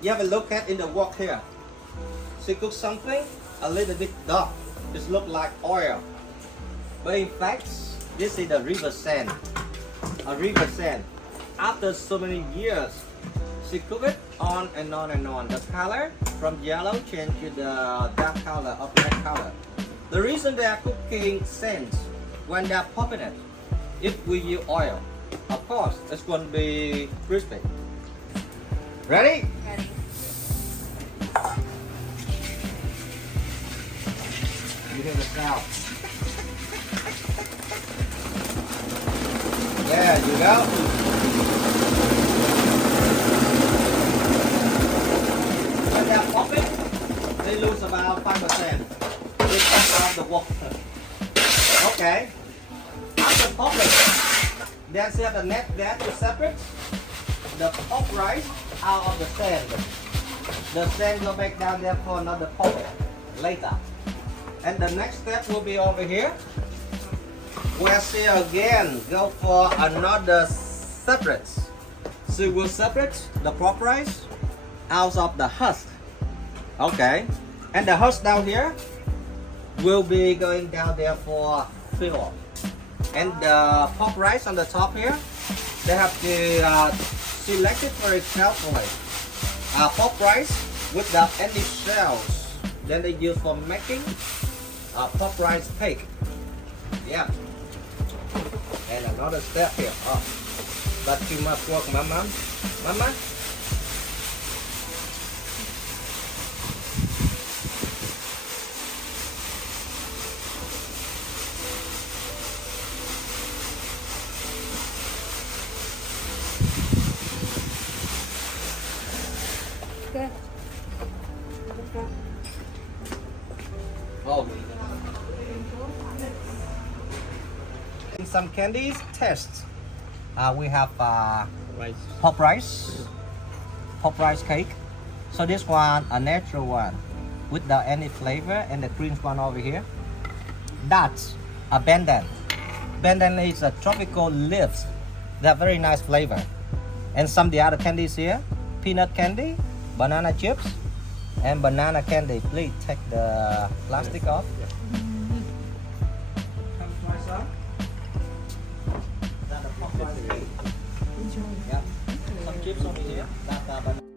You have a look at in the wok here. She cooked something a little bit dark. It look like oil. But in fact, this is the river sand. A river sand. After so many years, she cooked it on and on and on. The color from yellow changed to the dark color of red color. The reason they are cooking sand when they are popping it, if we use oil, of course, it's going to be crispy. Ready? Ready. You hear the sound. There you go. When they are popping, they lose about 5%. They come out the water. Okay. After popping, then set the net there to separate the pop rice out of the sand. The sand go back down there for another pop later. And the next step will be over here. Where she again go for another separate. She will separate the pork rice out of the husk. Okay. And the husk down here will be going down there for fill. And the pork rice on the top here, they have to select it very carefully. Pork rice without any shells. Then they use for making pork rice cake. Yeah. And another step here. Oh, but too much work, Mama. Mama. Good. Oh. In some candies test, we have pop rice cake. So this one a natural one without any flavor, and the green one over here, that's a bandan. Bandan is a tropical leaves. They have very nice flavor. And some of the other candies here, peanut candy, banana chips, and banana candy. Please take the plastic off. Come try some. That's the pop rice cake. Yeah. Some chips over here. That's banana.